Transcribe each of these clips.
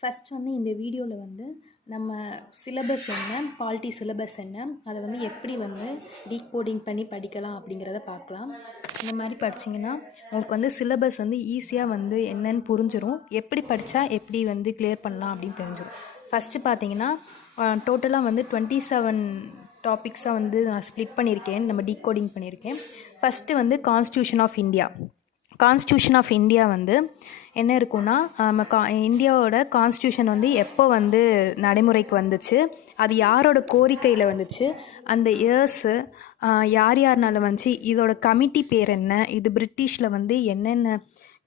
First வந்து இந்த வீடியோவில் வந்து நம்ம சிலபஸ் என்ன, பாலிட்டி சிலபஸ் என்ன, அதை வந்து எப்படி வந்து டீகோடிங் பண்ணி படிக்கலாம் அப்படிங்கிறத பார்க்கலாம். இந்த மாதிரி படிச்சிங்கன்னா உங்களுக்கு வந்து சிலபஸ் வந்து ஈஸியாக வந்து என்னன்னு புரிஞ்சிடும். எப்படி படித்தா எப்படி வந்து கிளியர் பண்ணலாம் அப்படின்னு தெரிஞ்சிடும். ஃபஸ்ட்டு பார்த்தீங்கன்னா டோட்டலாக வந்து 27 டாபிக்ஸாக வந்து நான் ஸ்ப்ளிட் பண்ணியிருக்கேன், நம்ம டீகோடிங் பண்ணியிருக்கேன். ஃபஸ்ட்டு வந்து constitution of India. Constitution of India வந்து என்ன இருக்குன்னா, நம்ம இந்தியாவோட கான்ஸ்டியூஷன் வந்து எப்போ வந்து நடைமுறைக்கு வந்துச்சு, அது யாரோட கோரிக்கையில் வந்துச்சு, அந்த இயர்ஸு யார் யாருனால வந்துச்சு, இதோட கமிட்டி பேர் என்ன, இது பிரிட்டிஷில் வந்து என்னென்ன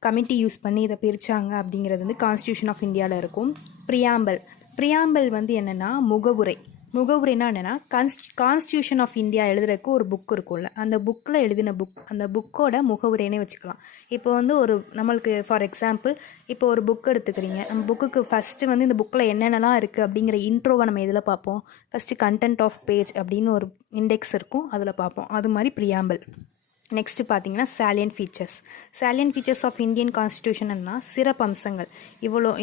கமிட்டி யூஸ் பண்ணி இதை பிரித்தாங்க அப்படிங்கிறது வந்து கான்ஸ்டியூஷன் ஆஃப் இந்தியாவில் இருக்கும். ப்ரியாம்பிள் வந்து என்னென்னா முகவுரைனா என்னென்னா கான்ஸ்டியூஷன் ஆஃப் இந்தியா எழுதுறதுக்கு ஒரு புக் இருக்கும்ல, அந்த புக்கில் எழுதின அந்த புக்கோட முகவுரைனே வச்சுக்கலாம். இப்போ வந்து நம்மளுக்கு ஃபார் எக்ஸாம்பிள் இப்போ ஒரு புக் எடுத்துக்கிறீங்க, நம்ம புக்குக்கு ஃபஸ்ட்டு வந்து இந்த புக்கில் என்னென்னலாம் இருக்குது அப்படிங்கிற இன்ட்ரோவை நம்ம எதில் பார்ப்போம், ஃபஸ்ட்டு கண்டென்ட் ஆஃப் பேஜ் அப்படின்னு ஒரு இண்டெக்ஸ் இருக்கும், அதில் பார்ப்போம். அது மாதிரி ப்ரியாம்பிள். நெக்ஸ்ட்டு பார்த்தீங்கன்னா சாலியன்ட் ஃபீச்சர்ஸ் ஆஃப் இந்தியன் கான்ஸ்டியூஷன்னா சிறப்பம்சங்கள்.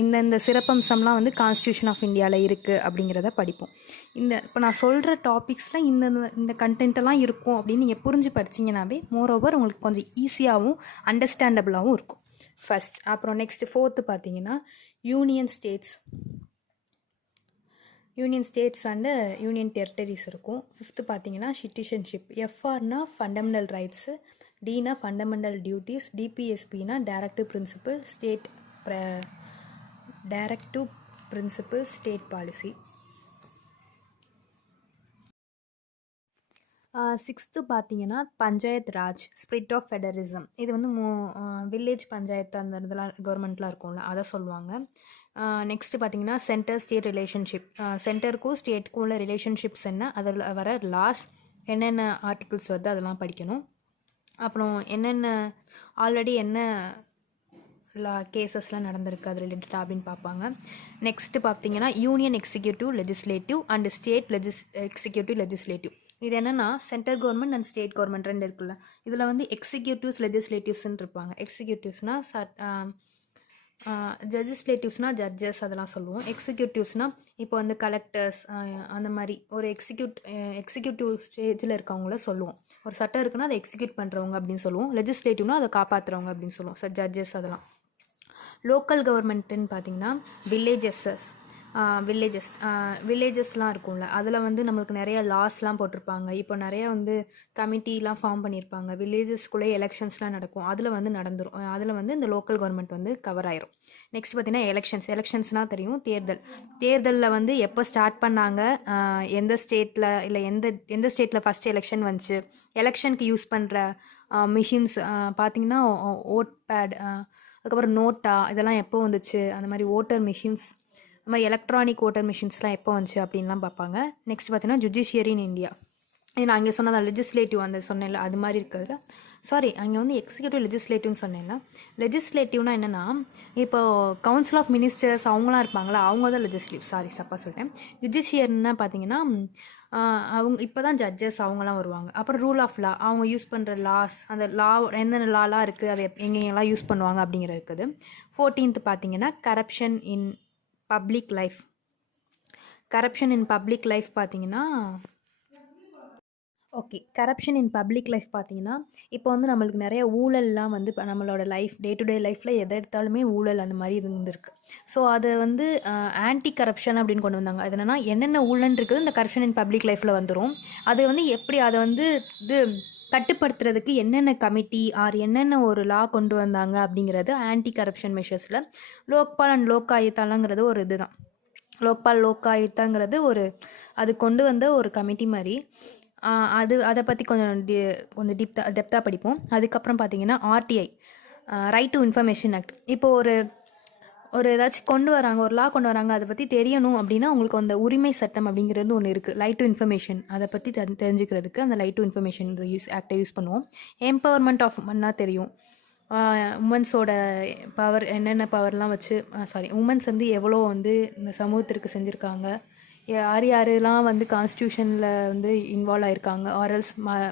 இந்த சிறப்பம்சம்லாம் வந்து கான்ஸ்டியூஷன் ஆஃப் இந்தியாவில் இருக்குது அப்படிங்கிறத படிப்போம். இப்போ நான் சொல்கிற டாபிக்ஸில் இந்த கண்டென்ட்டெல்லாம் இருக்கும் அப்படின்னு நீங்கள் புரிஞ்சு படிச்சிங்கனாவே மோரோவர் உங்களுக்கு கொஞ்சம் ஈஸியாகவும் அண்டர்ஸ்டாண்டபிளாகவும் இருக்கும் ஃபஸ்ட். அப்புறம் நெக்ஸ்ட்டு 4th பார்த்தீங்கன்னா union states and union territories இருக்கும். 5th பார்த்தீங்கன்னா சிட்டிசன்ஷிப். எஃப்ஆர்னா ஃபண்டமெண்டல் ரைட்ஸு, டினா ஃபண்டமெண்டல் டியூட்டிஸ், டிபிஎஸ்பினா directive principle state policy. 6th பார்த்தீங்கன்னா panchayat raj, spirit of federalism. இது வந்து வில்லேஜ் பஞ்சாயத்து அந்த இதெல்லாம் கவர்மெண்ட்லாம் இருக்கும்ல, அதை சொல்லுவாங்க. நெக்ஸ்ட்டு பார்த்தீங்கன்னா சென்டர் ஸ்டேட் ரிலேஷன்ஷிப். சென்டருக்கும் ஸ்டேட்டுக்கும் உள்ள ரிலேஷன்ஷிப்ஸ் என்ன, அதில் வர லாஸ் என்னென்ன ஆர்டிகிள்ஸ் வருது அதெல்லாம் படிக்கணும். அப்புறம் ஆல்ரெடி என்ன கேசஸ்லாம் நடந்திருக்கு அது ரிலேட்டடாக அப்படின்னு பார்ப்பாங்க. நெக்ஸ்ட்டு பார்த்தீங்கன்னா union executive legislative and state executive legislative. இது என்னென்னா central government and state government ரெண்டு இருக்குல்ல, இதில் வந்து எக்ஸிக்யூட்டிவ்ஸ் லெஜிஸ்லேட்டிவ்ஸ்ன்னு இருப்பாங்க. எக்ஸிக்யூட்டிவ்ஸ்னால் லெஜிஸ்லேட்டிவ்ஸ்னால் ஜட்ஜஸ் அதெல்லாம் சொல்லுவோம். எக்ஸிக்யூட்டிவ்ஸ்னால் இப்போ வந்து கலெக்டர்ஸ் அந்த மாதிரி ஒரு எக்ஸிக்யூட்டிவ் ஸ்டேஜில் இருக்கவங்கள சொல்லுவோம். ஒரு சட்டம் இருக்குன்னா அதை எக்ஸிக்யூட் பண்ணுறவங்க அப்படின்னு சொல்லுவோம். லெஜிஸ்லேட்டிவ்னா அதை காப்பாற்றுறவங்க அப்படின்னு சொல்லுவோம். ஜட்ஜஸ் அதெல்லாம். லோக்கல் கவர்மெண்ட்டுன்னு பார்த்தீங்கன்னா வில்லேஜஸ்லாம் இருக்கும்ல, அதில் வந்து நம்மளுக்கு நிறைய லாஸ்லாம் போட்டிருப்பாங்க. இப்போ நிறைய வந்து கமிட்டிலாம் ஃபார்ம் பண்ணியிருப்பாங்க. வில்லேஜஸ்குள்ளே எலெக்ஷன்ஸ்லாம் நடக்கும், அதில் வந்து நடந்துடும். அதில் வந்து இந்த லோக்கல் கவர்மெண்ட் வந்து கவர் ஆயிரும். நெக்ஸ்ட் பார்த்தீங்கன்னா எலெக்ஷன்ஸ்னால் தெரியும், தேர்தலில் வந்து எப்போ ஸ்டார்ட் பண்ணாங்க, எந்த ஸ்டேட்டில் இல்லை எந்த ஸ்டேட்டில் ஃபஸ்ட் எலெக்ஷன் வந்துச்சு, எலெக்ஷனுக்கு யூஸ் பண்ணுற மிஷின்ஸ் பார்த்தீங்கன்னா ஓட் பேட், அதுக்கப்புறம் நோட்டா இதெல்லாம் எப்போ வந்துச்சு, அந்த மாதிரி ஓட்டர் மிஷின்ஸ், அந்த மாதிரி எலக்ட்ரானிக் ஓட்டர் மிஷின்ஸ்லாம் எப்போ வந்துச்சு அப்படின்லாம் பார்ப்பாங்க. நெக்ஸ்ட் பார்த்தீங்கன்னா ஜுடிஷியரி இன் இந்தியா. இது நான் அங்கே சொன்னதா லெஜிஸ்லேட்டிவ் அந்த சொன்னேன்ல அது மாதிரி இருக்கிறதுல, அங்கே வந்து எக்ஸிக்யூட்டிவ் லெஜிஸ்லேட்டிவ்னு சொன்னேன்ல. லெஜிஸ்லேட்டிவ்னா என்னென்னா இப்போ கவுன்சில் ஆஃப் மினிஸ்டர்ஸ் அவங்களாம் இருப்பாங்களா, அவங்க தான் தப்பாக சொல்லிட்டேன். ஜுடிஷியர்னா பார்த்தீங்கன்னா அவங்க இப்போ தான் ஜட்ஜஸ் அவங்களாம் வருவாங்க. அப்புறம் ரூல் ஆஃப் லா, அவங்க யூஸ் பண்ணுற லாஸ், அந்த என்னென்ன லாலாம் இருக்குது, அதை எங்கெங்கெல்லாம் யூஸ் பண்ணுவாங்க அப்படிங்கிறது இருக்குது. 14th பார்த்தீங்கன்னா கரப்ஷன் இன் பப்ளிக் லைஃப் பார்த்தீங்கன்னா கரப்ஷன் இன் பப்ளிக் லைஃப் பார்த்தீங்கன்னா இப்போ வந்து நம்மளுக்கு நிறைய ஊழல்லாம் வந்து இப்போ நம்மளோட டே டு டே லைஃப்பில் எதை எடுத்தாலுமே ஊழல் அந்த மாதிரி இருந்திருக்கு. ஸோ அதை வந்து ஆன்டி கரப்ஷன் அப்படின்னு கொண்டு வந்தாங்க. அது என்னென்னா என்னென்ன ஊழல் இருக்குது இந்த கரப்ஷன் இன் பப்ளிக் லைஃப்பில் வந்துடும். அது வந்து எப்படி அதை வந்து கட்டுப்படுத்துறதுக்கு என்னென்ன கமிட்டி என்னென்ன ஒரு லா கொண்டு வந்தாங்க அப்படிங்கிறது ஆன்டி கரப்ஷன் மெஷர்ஸில். லோக்பால் அண்ட் லோக்காயுத்தாலங்கிறது ஒரு இதுதான். லோக்காயுத்தாங்கிறது அது கொண்டு வந்த ஒரு கமிட்டி மாதிரி. அதை பற்றி கொஞ்சம் டெப்த்தாக படிப்போம். அதுக்கப்புறம் பார்த்தீங்கன்னா RTI, right to information act. இப்போ ஒரு ஏதாச்சும் ஒரு லா கொண்டு வராங்க, அதை பற்றி தெரியணும் அப்படின்னா உங்களுக்கு அந்த உரிமை சட்டம் அப்படிங்கிறது ஒன்று இருக்குது, ரைட் டு இன்ஃபர்மேஷன். அதை பற்றி தெரிஞ்சுக்கிறதுக்கு அந்த ரைட் டு இன்ஃபர்மேஷன் ஆக்டை யூஸ் பண்ணுவோம். எம்பவர்மெண்ட் ஆஃப் உமன்னா தெரியும், உமன்ஸோட பவர் என்னென்ன பவர்லாம் வச்சு உமன்ஸ் வந்து எவ்வளோ வந்து இந்த சமூகத்திற்கு செஞ்சுருக்காங்க, யாரெல்லாம் வந்து கான்ஸ்டியூஷனில் வந்து இன்வால்வ் ஆகிருக்காங்க, ஆர்எல்ஸ்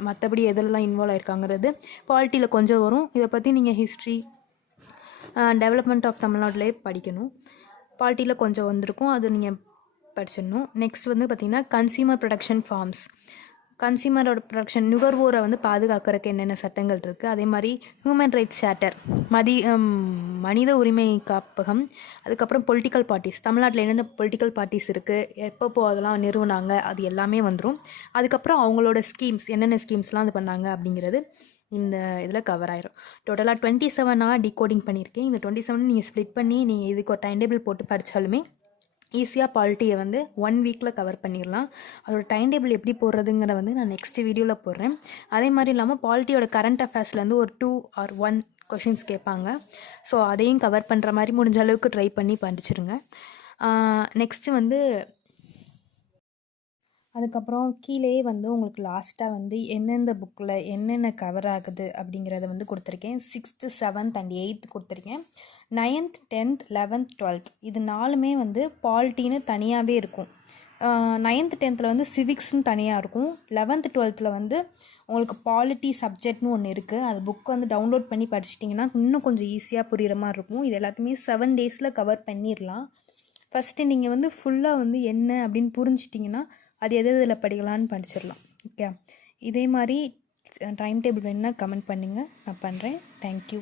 மற்றபடி எதெல்லாம் இன்வால்வ் ஆகிருக்காங்கிறது பாலிட்டியில் கொஞ்சம் வரும். இதை பற்றி நீங்கள் ஹிஸ்ட்ரி டெவலப்மெண்ட் ஆஃப் தமிழ்நாட்டிலே படிக்கணும். பாலிட்டியில் கொஞ்சம் வந்திருக்கும், அது நீங்கள் படிச்சிடணும். நெக்ஸ்ட் வந்து பார்த்திங்கன்னா கன்சியூமர் ப்ரொடக்ஷன் ஃபார்ம்ஸ். கன்சியூமரோட ப்ரொடக்ஷன் நுகர்வோரை வந்து பாதுகாக்கிறதுக்கு என்னென்ன சட்டங்கள் இருக்குது. அதே மாதிரி ஹியூமன் ரைட்ஸ் சார்ட்டர், மனித உரிமை காப்பகம். அதுக்கப்புறம் பொலிட்டிக்கல் பார்ட்டிஸ், தமிழ்நாட்டில் என்னென்ன பொலிட்டிக்கல் பார்ட்டிஸ் இருக்குது, எப்பப்போ அதெல்லாம் நிறுவனாங்க, அது எல்லாமே வந்துடும். அதுக்கப்புறம் அவங்களோட ஸ்கீம்ஸ், என்னென்ன ஸ்கீம்ஸ்லாம் இது பண்ணாங்க அப்படிங்கிறது இந்த இதில் கவர் ஆயிரும். டோட்டலாக 27 டிகோடிங் பண்ணியிருக்கேன். இந்த 27 நீங்கள் ஸ்ப்ளிட் பண்ணி நீங்கள் இதுக்கு ஒரு டைம் டேபிள் போட்டு படித்தாலுமே ஈஸியாக பாலிட்டியை வந்து 1 வீக்கில் கவர் பண்ணிடலாம். அதோட டைம் டேபிள் எப்படி போடுறதுங்கிறத வந்து நான் நெக்ஸ்ட் வீடியோவில் போடுறேன். அதே மாதிரி இல்லாமல் பாலிட்டியோட கரண்ட் அஃபேர்ஸ்லேருந்து ஒரு 2 or 1 கொஷின்ஸ் கேட்பாங்க. ஸோ அதையும் கவர் பண்ணுற மாதிரி முடிஞ்ச அளவுக்கு ட்ரை பண்ணி படிச்சிருங்க. நெக்ஸ்ட்டு வந்து அதுக்கப்புறம் கீழே வந்து உங்களுக்கு லாஸ்ட்டாக வந்து எந்தெந்த புக்கில் என்னென்ன கவர் ஆகுது அப்படிங்கிறத வந்து கொடுத்துருக்கேன். 6th 7th and 8th கொடுத்துருக்கேன். 9th 10th 11th 12th இது 4மே வந்து பாலிட்டின்னு தனியாகவே இருக்கும். 9th 10th வந்து சிவிக்ஸ்னு தனியாக இருக்கும். 11th 12th வந்து உங்களுக்கு பாலிட்டி சப்ஜெக்ட்னு ஒன்று இருக்குது. அது புக் வந்து டவுன்லோட் பண்ணி படிச்சிட்டிங்கன்னா இன்னும் கொஞ்சம் ஈஸியாக புரிகிற மாதிரி இருக்கும். இது எல்லாத்தையுமே 7 days கவர் பண்ணிடலாம். ஃபஸ்ட்டு நீங்கள் வந்து ஃபுல்லாக வந்து என்ன அப்படின்னு புரிஞ்சிட்டிங்கன்னா அது எது இதில் படிக்கலான்னு படிச்சிடலாம். ஓகே, இதே மாதிரி டைம் டேபிள் வேணுன்னா கமெண்ட் பண்ணுங்கள், நான் பண்ணுறேன். தேங்க்யூ.